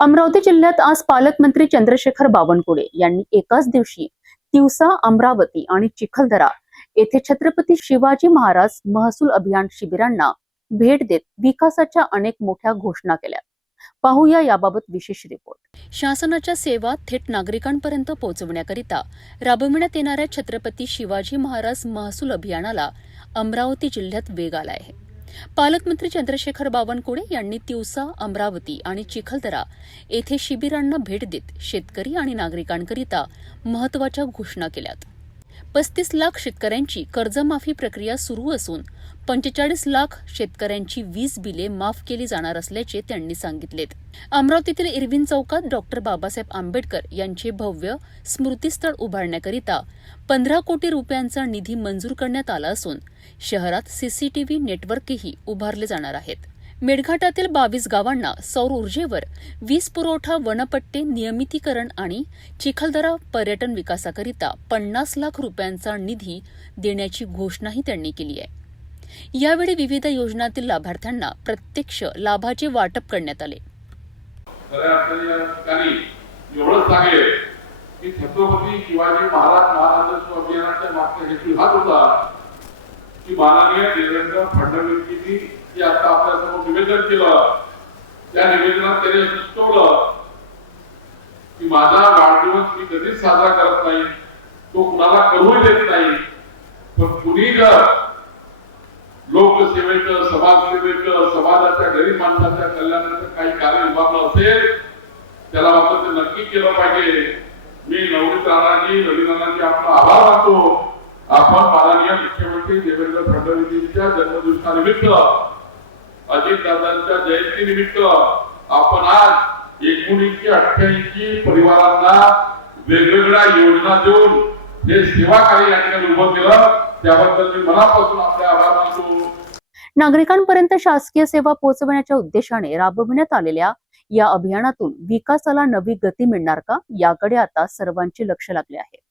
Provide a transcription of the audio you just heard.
अमरावती जिल्ह्यात आज पालकमंत्री चंद्रशेखर बावनकुळे यांनी एकाच दिवशी तिवसा, अमरावती आणि चिखलदरा येथे छत्रपती शिवाजी महाराज महसूल अभियान शिबिरांना भेट देत विकासाच्या अनेक मोठ्या घोषणा केल्या। पाहूया याबाबत विशेष रिपोर्ट। शासनाच्या सेवा थेट नागरिकांपर्यंत पोहोचवण्याकरिता राबविण्यात येणाऱ्या छत्रपती शिवाजी महाराज महसूल अभियानाला अमरावती जिल्ह्यात वेग आला आहे। पालकमंत्री चंद्रशेखर बावनकुळे यांनी तिवसा, अमरावती आणि चिखलदरा येथे शिबिरांना भेट देत शेतकरी आणि नागरिकांकरिता महत्त्वाच्या घोषणा केल्यात। 35 लाख शेतकऱ्यांची कर्जमाफी प्रक्रिया सुरू असून 45 लाख शेतकऱ्यांची वीज बिले माफ केली जाणार असल्याचे त्यांनी सांगितलेत। अमरावतीतील इरविन चौकात डॉक्टर बाबासाहेब आंबेडकर यांचे भव्य स्मृतीस्थळ उभारण्याकरिता 15 कोटी रुपयांचा निधी मंजूर करण्यात आला असून शहरात सीसीटीव्ही नेटवर्कही उभारले जाणार आहेत। मेळघाटातील 22 गावांना सौर ऊर्जेवर वीज पुरवठा, वनपट्टे नियमितीकरण आणि चिखलदरा पर्यटन विकासाकरिता 50 लाख रुपयांचा निधी देण्याची घोषणाही त्यांनी केली आहे। यावेळी विविध योजनांतील लाभार्थ्यांना प्रत्यक्ष लाभाचे वाटप करण्यात आले। छत्रपती शिवाजी महाराज महाराजत्व अभियानाच्या मागचा हेतू हाच होता की माननीय देवेंद्र फडणवीसजी जे आता आपल्यासमोर निवेदन केलं, त्या निवेदनात त्यांनी सुचवलं की माझा वाढदिवस मी कधीच साजरा करत नाही, तो कुणाला करूही देत नाही, पण कुणी जर लोकसेवेचं, समाजसेवेचं, समाजाच्या गरीब माणसाच्या कल्याणाचं काही कार्य उभारलं असेल त्याला मात्र ते नक्की केलं पाहिजे। मी नवनीत राणाजी आपला आभार मानतो। आपण माननीय मुख्यमंत्री देवेंद्र फडणवीसच्या जन्मदिवसानिमित्त, अजितदादांच्या जयंतीनिमित्त आपण आज 1988 परिवारांना वेगवेगळ्या योजना देऊन हे सेवा कार्य या ठिकाणी उभं केलं, त्याबद्दल मी मनापासून आपले आभार मानतो। नागरिकांपर्यंत शासकीय सेवा पोहोचवण्याच्या उद्देशाने राबविण्यात आलेल्या या अभियानातून विकासाला नवी गती मिळणार का, याकडे आता सर्वांचे लक्ष लागले आहे।